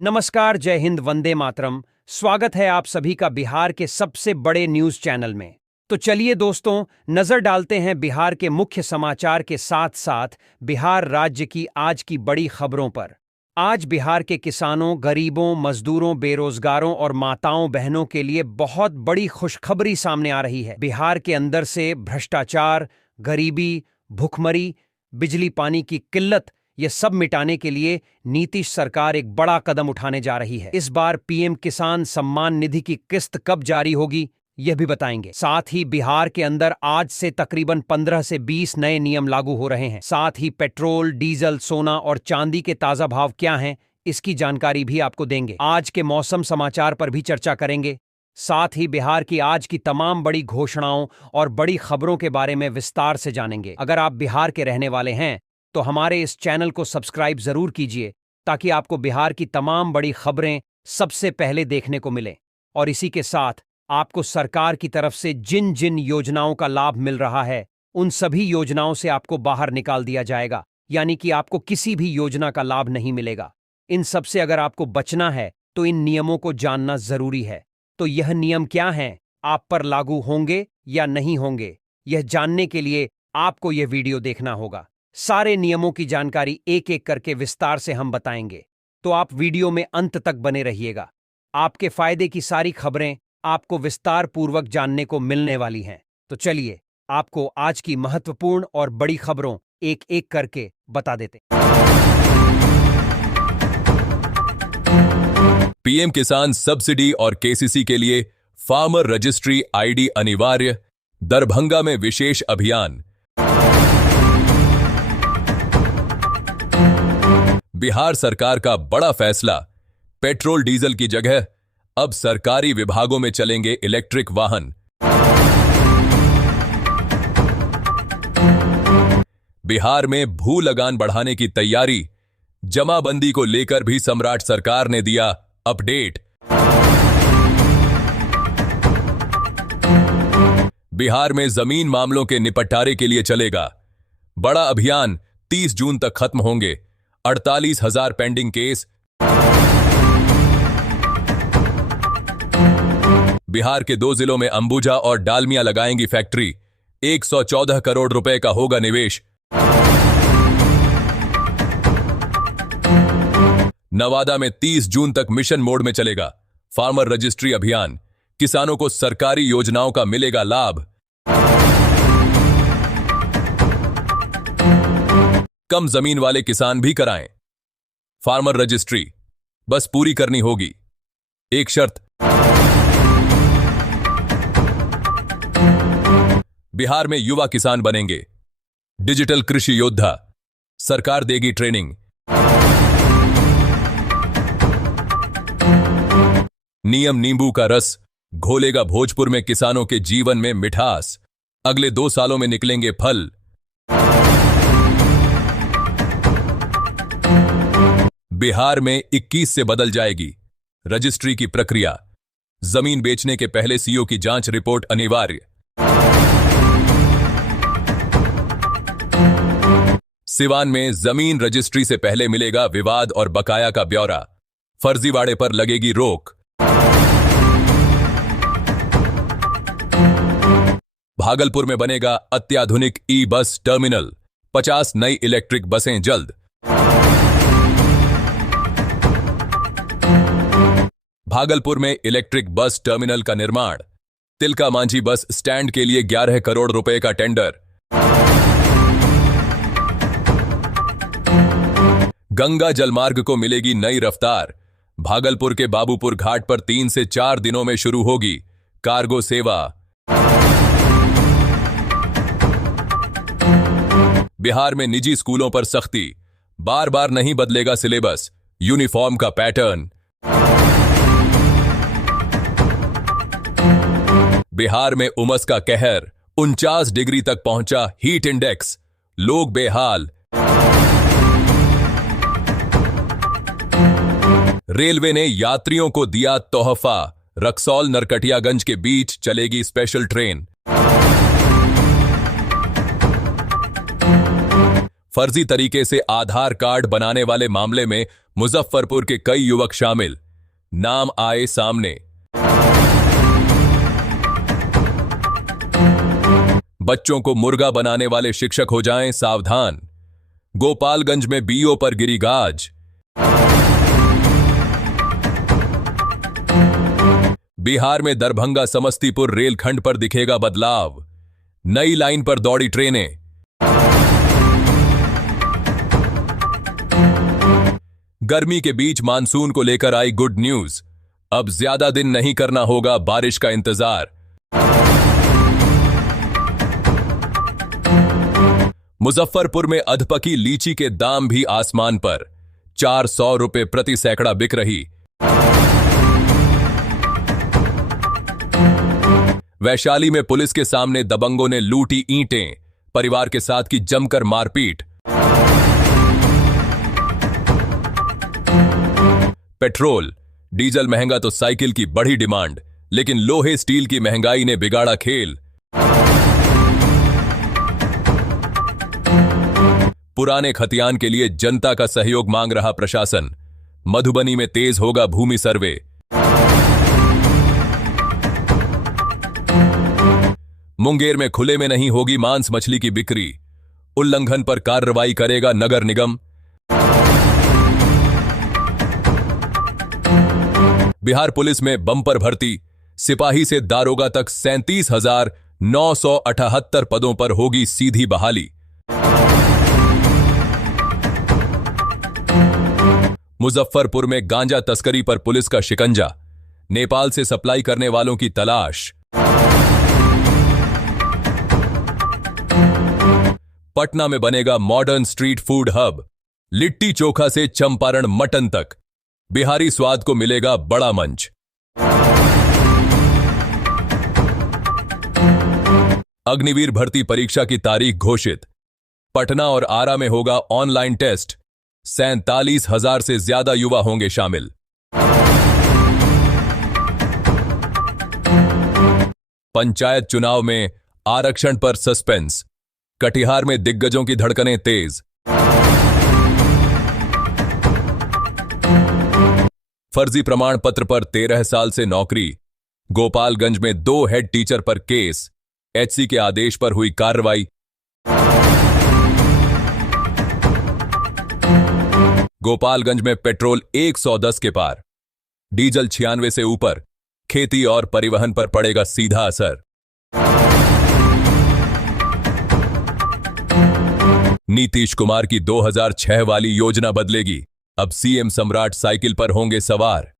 नमस्कार, जय हिंद, वंदे मातरम। स्वागत है आप सभी का बिहार के सबसे बड़े न्यूज चैनल में। तो चलिए दोस्तों, नजर डालते हैं बिहार के मुख्य समाचार के साथ साथ बिहार राज्य की आज की बड़ी खबरों पर। आज बिहार के किसानों, गरीबों, मजदूरों, बेरोजगारों और माताओं बहनों के लिए बहुत बड़ी खुशखबरी सामने आ रही है। बिहार के अंदर से भ्रष्टाचार, गरीबी, भुखमरी, बिजली पानी की किल्लत, ये सब मिटाने के लिए नीतीश सरकार एक बड़ा कदम उठाने जा रही है। इस बार पीएम किसान सम्मान निधि की किस्त कब जारी होगी, यह भी बताएंगे। साथ ही बिहार के अंदर आज से तकरीबन 15 से 20 नए नियम लागू हो रहे हैं। साथ ही पेट्रोल, डीजल, सोना और चांदी के ताजा भाव क्या हैं, इसकी जानकारी भी आपको देंगे। आज के मौसम समाचार पर भी चर्चा करेंगे। साथ ही बिहार की आज की तमाम बड़ी घोषणाओं और बड़ी खबरों के बारे में विस्तार से जानेंगे। अगर आप बिहार के रहने वाले हैं तो हमारे इस चैनल को सब्सक्राइब जरूर कीजिए, ताकि आपको बिहार की तमाम बड़ी खबरें सबसे पहले देखने को मिले। और इसी के साथ आपको सरकार की तरफ से जिन जिन योजनाओं का लाभ मिल रहा है, उन सभी योजनाओं से आपको बाहर निकाल दिया जाएगा, यानी कि आपको किसी भी योजना का लाभ नहीं मिलेगा। इन सब से अगर आपको बचना है तो इन नियमों को जानना जरूरी है। तो यह नियम क्या हैं, आप पर लागू होंगे या नहीं होंगे, यह जानने के लिए आपको यह वीडियो देखना होगा। सारे नियमों की जानकारी एक एक करके विस्तार से हम बताएंगे, तो आप वीडियो में अंत तक बने रहिएगा। आपके फायदे की सारी खबरें आपको विस्तार पूर्वक जानने को मिलने वाली हैं। तो चलिए आपको आज की महत्वपूर्ण और बड़ी खबरों एक एक करके बता देते। पीएम किसान सब्सिडी और केसीसी के लिए फार्मर रजिस्ट्री आईडी अनिवार्य, दरभंगा में विशेष अभियान। बिहार सरकार का बड़ा फैसला, पेट्रोल डीजल की जगह अब सरकारी विभागों में चलेंगे इलेक्ट्रिक वाहन। बिहार में भू लगान बढ़ाने की तैयारी, जमाबंदी को लेकर भी सम्राट सरकार ने दिया अपडेट। बिहार में जमीन मामलों के निपटारे के लिए चलेगा बड़ा अभियान, 30 जून तक खत्म होंगे 48,000 पेंडिंग केस। बिहार के 2 जिलों में अंबुजा और डालमिया लगाएंगी फैक्ट्री, 114 करोड़ रुपए का होगा निवेश। नवादा में 30 जून तक मिशन मोड में चलेगा फार्मर रजिस्ट्री अभियान, किसानों को सरकारी योजनाओं का मिलेगा लाभ। कम जमीन वाले किसान भी कराएं फार्मर रजिस्ट्री, बस पूरी करनी होगी एक शर्त। बिहार में युवा किसान बनेंगे डिजिटल कृषि योद्धा, सरकार देगी ट्रेनिंग। नियम नींबू का रस घोलेगा भोजपुर में किसानों के जीवन में मिठास, अगले 2 सालों में निकलेंगे फल। बिहार में 21 से बदल जाएगी रजिस्ट्री की प्रक्रिया, जमीन बेचने के पहले सीओ की जांच रिपोर्ट अनिवार्य। सिवान में जमीन रजिस्ट्री से पहले मिलेगा विवाद और बकाया का ब्यौरा, फर्जीवाड़े पर लगेगी रोक। भागलपुर में बनेगा अत्याधुनिक ई बस टर्मिनल, 50 नई इलेक्ट्रिक बसें जल्द। भागलपुर में इलेक्ट्रिक बस टर्मिनल का निर्माण, तिलका मांझी बस स्टैंड के लिए 11 करोड़ रुपए का टेंडर। गंगा जलमार्ग को मिलेगी नई रफ्तार, भागलपुर के बाबूपुर घाट पर 3 से 4 दिनों में शुरू होगी कार्गो सेवा। बिहार में निजी स्कूलों पर सख्ती, बार बार नहीं बदलेगा सिलेबस, यूनिफॉर्म का पैटर्न। बिहार में उमस का कहर, 49 डिग्री तक पहुंचा हीट इंडेक्स, लोग बेहाल। रेलवे ने यात्रियों को दिया तोहफा, रक्सौल नरकटियागंज के बीच चलेगी स्पेशल ट्रेन। फर्जी तरीके से आधार कार्ड बनाने वाले मामले में मुजफ्फरपुर के कई युवक शामिल, नाम आए सामने। बच्चों को मुर्गा बनाने वाले शिक्षक हो जाएं सावधान। गोपालगंज में बीओ पर गिरी गाज। बिहार में दरभंगा समस्तीपुर रेलखंड पर दिखेगा बदलाव, नई लाइन पर दौड़ी ट्रेनें। गर्मी के बीच मानसून को लेकर आई गुड न्यूज, अब ज्यादा दिन नहीं करना होगा बारिश का इंतजार। मुजफ्फरपुर में अधपकी लीची के दाम भी आसमान पर, 400 रुपए प्रति सैकड़ा बिक रही। वैशाली में पुलिस के सामने दबंगों ने लूटी ईंटें, परिवार के साथ की जमकर मारपीट। पेट्रोल डीजल महंगा तो साइकिल की बढ़ी डिमांड, लेकिन लोहे स्टील की महंगाई ने बिगाड़ा खेल। पुराने खतियान के लिए जनता का सहयोग मांग रहा प्रशासन, मधुबनी में तेज होगा भूमि सर्वे। मुंगेर में खुले में नहीं होगी मांस मछली की बिक्री, उल्लंघन पर कार्रवाई करेगा नगर निगम। बिहार पुलिस में बम्पर भर्ती, सिपाही से दारोगा तक 37,978 पदों पर होगी सीधी बहाली। मुजफ्फरपुर में गांजा तस्करी पर पुलिस का शिकंजा, नेपाल से सप्लाई करने वालों की तलाश। पटना में बनेगा modern street food hub, litti chokha से चंपारण मटन तक, बिहारी स्वाद को मिलेगा बड़ा मंच। अग्निवीर भर्ती परीक्षा की तारीख घोषित, पटना और आरा में होगा ऑनलाइन टेस्ट, 47,000 से ज्यादा युवा होंगे शामिल। पंचायत चुनाव में आरक्षण पर सस्पेंस, कटिहार में दिग्गजों की धड़कनें तेज। फर्जी प्रमाण पत्र पर 13 साल से नौकरी, गोपालगंज में 2 हेड टीचर पर केस, एचसी के आदेश पर हुई कार्रवाई। गोपालगंज में पेट्रोल 110 के पार, डीजल 96 से ऊपर, खेती और परिवहन पर पड़ेगा सीधा असर। नीतीश कुमार की 2006 वाली योजना बदलेगी, अब सीएम सम्राट साइकिल पर होंगे सवार।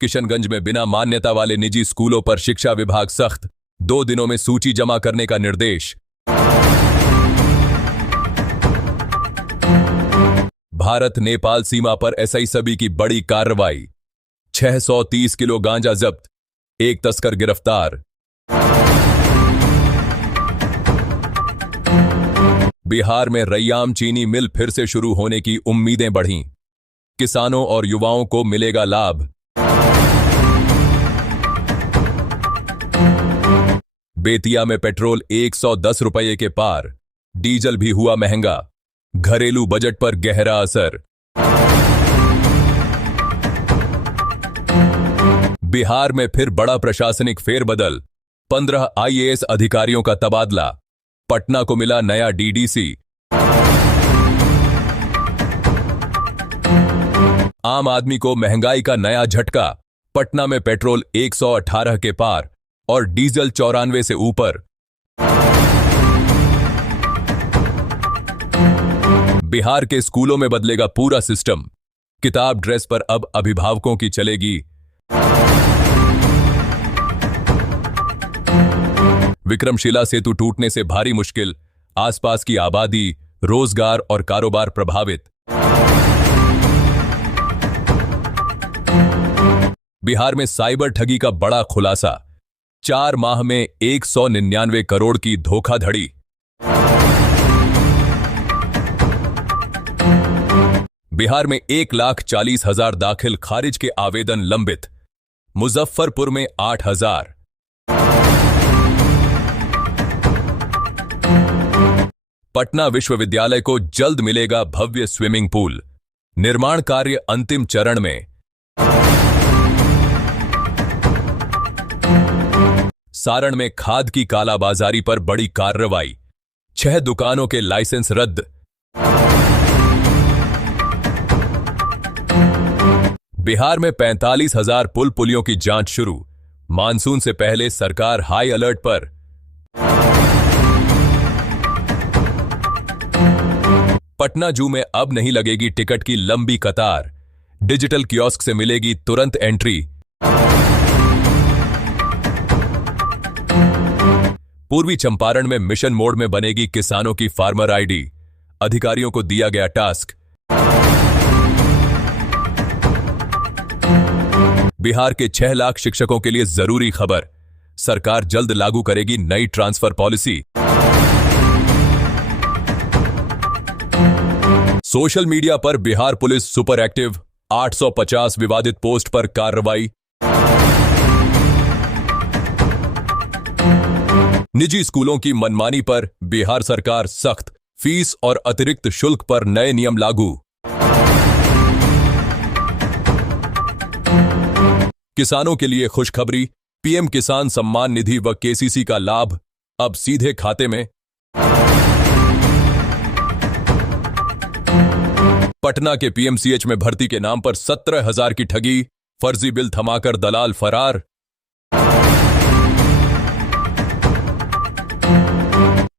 किशनगंज में बिना मान्यता वाले निजी स्कूलों पर शिक्षा विभाग सख्त, 2 दिनों में सूची जमा करने का निर्देश। भारत नेपाल सीमा पर एसआई की बड़ी कार्रवाई, 630 किलो गांजा जब्त, 1 तस्कर गिरफ्तार। बिहार में रैयाम चीनी मिल फिर से शुरू होने की उम्मीदें बढ़ीं, किसानों और युवाओं को मिलेगा लाभ। बेतिया में पेट्रोल 110 रुपये के पार, डीजल भी हुआ महंगा, घरेलू बजट पर गहरा असर। बिहार में फिर बड़ा प्रशासनिक फेरबदल, 15 आईएएस अधिकारियों का तबादला, पटना को मिला नया डीडीसी। आम आदमी को महंगाई का नया झटका, पटना में पेट्रोल 118 के पार और डीजल 94 से ऊपर। बिहार के स्कूलों में बदलेगा पूरा सिस्टम, किताब ड्रेस पर अब अभिभावकों की चलेगी। विक्रमशिला सेतु टूटने से भारी मुश्किल, आसपास की आबादी, रोजगार और कारोबार प्रभावित। बिहार में साइबर ठगी का बड़ा खुलासा, 4 माह में 199 करोड़ की धोखाधड़ी। बिहार में 1,40,000 दाखिल खारिज के आवेदन लंबित, मुजफ्फरपुर में 8,000। पटना विश्वविद्यालय को जल्द मिलेगा भव्य स्विमिंग पूल। निर्माण कार्य अंतिम चरण में। सारण में खाद की कालाबाजारी पर बड़ी कार्रवाई। 6 दुकानों के लाइसेंस रद्द। बिहार में 45,000 पुल पुलियों की जांच शुरू। मानसून से पहले सरकार हाई अलर्ट पर। पटना जू में अब नहीं लगेगी टिकट की लंबी कतार। डिजिटल कियोस्क से मिलेगी तुरंत एंट्री। पूर्वी चंपारण में मिशन मोड में बनेगी किसानों की फार्मर आईडी। अधिकारियों को दिया गया टास्क। बिहार के 6 लाख शिक्षकों के लिए जरूरी खबर। सरकार जल्द लागू करेगी नई ट्रांसफर पॉलिसी। सोशल मीडिया पर बिहार पुलिस सुपर एक्टिव। 850 विवादित पोस्ट पर कार्रवाई। निजी स्कूलों की मनमानी पर बिहार सरकार सख्त। फीस और अतिरिक्त शुल्क पर नए नियम लागू। किसानों के लिए खुशखबरी। पीएम किसान सम्मान निधि व केसीसी का लाभ अब सीधे खाते में। पटना के पीएमसीएच में भर्ती के नाम पर 17,000 की ठगी। फर्जी बिल थमाकर दलाल फरार।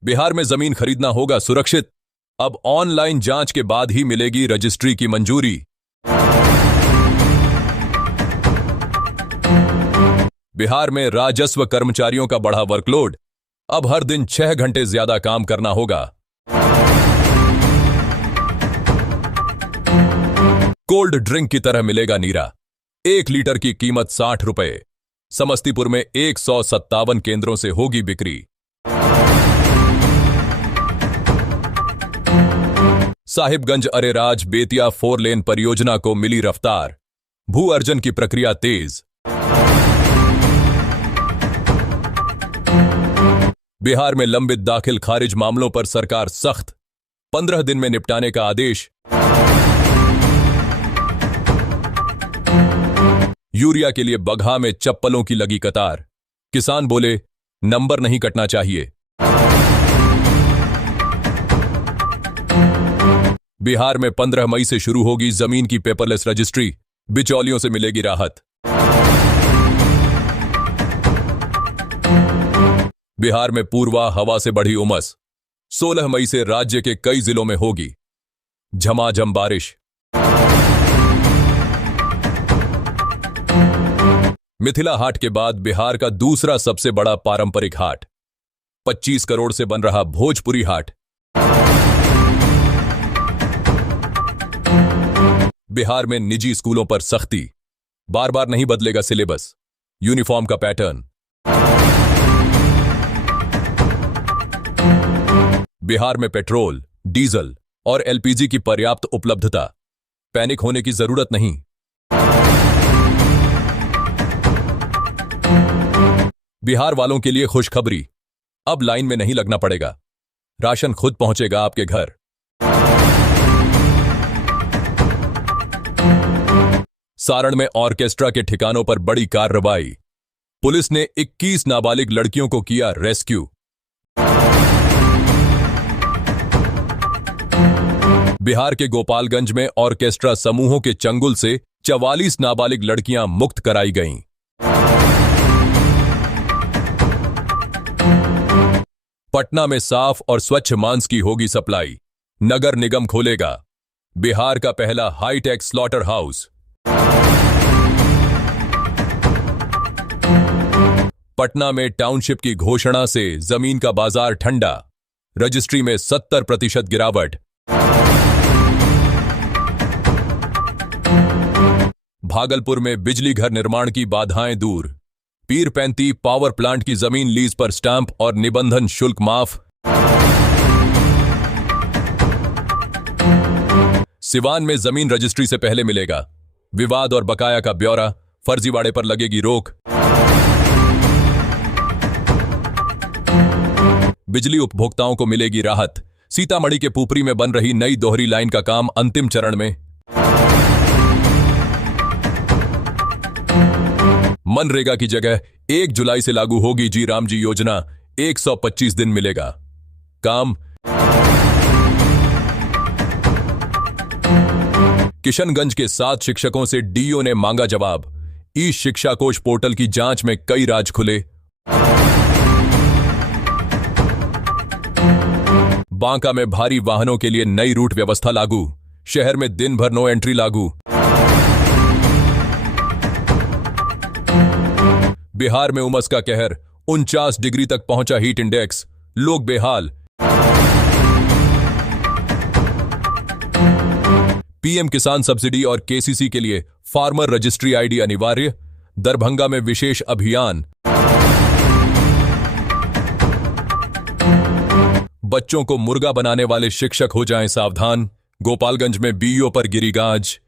बिहार में जमीन खरीदना होगा सुरक्षित। अब ऑनलाइन जांच के बाद ही मिलेगी रजिस्ट्री की मंजूरी। बिहार में राजस्व कर्मचारियों का बढ़ा वर्कलोड। अब हर दिन 6 घंटे ज्यादा काम करना होगा। कोल्ड ड्रिंक की तरह मिलेगा नीरा। 1 लीटर की कीमत 60 रुपए। समस्तीपुर में 157 केंद्रों से होगी बिक्री। साहिबगंज अरेराज बेतिया 4 लेन परियोजना को मिली रफ्तार। भू अर्जन की प्रक्रिया तेज। बिहार में लंबित दाखिल खारिज मामलों पर सरकार सख्त। 15 दिन में निपटाने का आदेश। यूरिया के लिए बगहा में चप्पलों की लगी कतार। किसान बोले नंबर नहीं कटना चाहिए। बिहार में 15 मई से शुरू होगी जमीन की पेपरलेस रजिस्ट्री। बिचौलियों से मिलेगी राहत। बिहार में पूर्वा हवा से बढ़ी उमस। 16 मई से राज्य के कई जिलों में होगी झमाझम बारिश। मिथिला हाट के बाद बिहार का दूसरा सबसे बड़ा पारंपरिक हाट। 25 करोड़ से बन रहा भोजपुरी हाट। बिहार में निजी स्कूलों पर सख्ती। बार बार नहीं बदलेगा सिलेबस। यूनिफॉर्म का पैटर्न। बिहार में पेट्रोल, डीजल और एलपीजी की पर्याप्त उपलब्धता। पैनिक होने की जरूरत नहीं। बिहार वालों के लिए खुशखबरी। अब लाइन में नहीं लगना पड़ेगा। राशन खुद पहुंचेगा आपके घर। सारण में ऑर्केस्ट्रा के ठिकानों पर बड़ी कार्रवाई। पुलिस ने 21 नाबालिग लड़कियों को किया रेस्क्यू। बिहार के गोपालगंज में ऑर्केस्ट्रा समूहों के चंगुल से 44 नाबालिग लड़कियां मुक्त कराई गईं। पटना में साफ और स्वच्छ मांस की होगी सप्लाई। नगर निगम खोलेगा बिहार का पहला हाईटेक स्लॉटर हाउस। पटना में टाउनशिप की घोषणा से जमीन का बाजार ठंडा। रजिस्ट्री में 70% गिरावट। भागलपुर में बिजली घर निर्माण की बाधाएं दूर। पीरपैंती पावर प्लांट की जमीन लीज पर स्टैंप और निबंधन शुल्क माफ। सिवान में जमीन रजिस्ट्री से पहले मिलेगा। विवाद और बकाया का ब्यौरा। फर्जीवाड़े पर लगेगी रोक। बिजली उपभोक्ताओं को मिलेगी राहत। सीतामढ़ी के पुपरी में बन रही नई दोहरी लाइन का काम अंतिम चरण में। मनरेगा की जगह 1 जुलाई से लागू होगी जी राम जी योजना, 125 दिन मिलेगा काम। किशनगंज के 7 शिक्षकों से डीओ ने मांगा जवाब। ई शिक्षा कोष पोर्टल की जांच में कई राज खुले। बांका में भारी वाहनों के लिए नई रूट व्यवस्था लागू, शहर में दिन भर नो एंट्री लागू। बिहार में उमस का कहर, 49 डिग्री तक पहुंचा हीट इंडेक्स, लोग बेहाल। पीएम किसान सब्सिडी और केसीसी के लिए फार्मर रजिस्ट्री आईडी अनिवार्य, दरभंगा में विशेष अभियान। बच्चों को मुर्गा बनाने वाले शिक्षक हो जाएं सावधान, गोपालगंज में बीईओ पर गिरी गाज।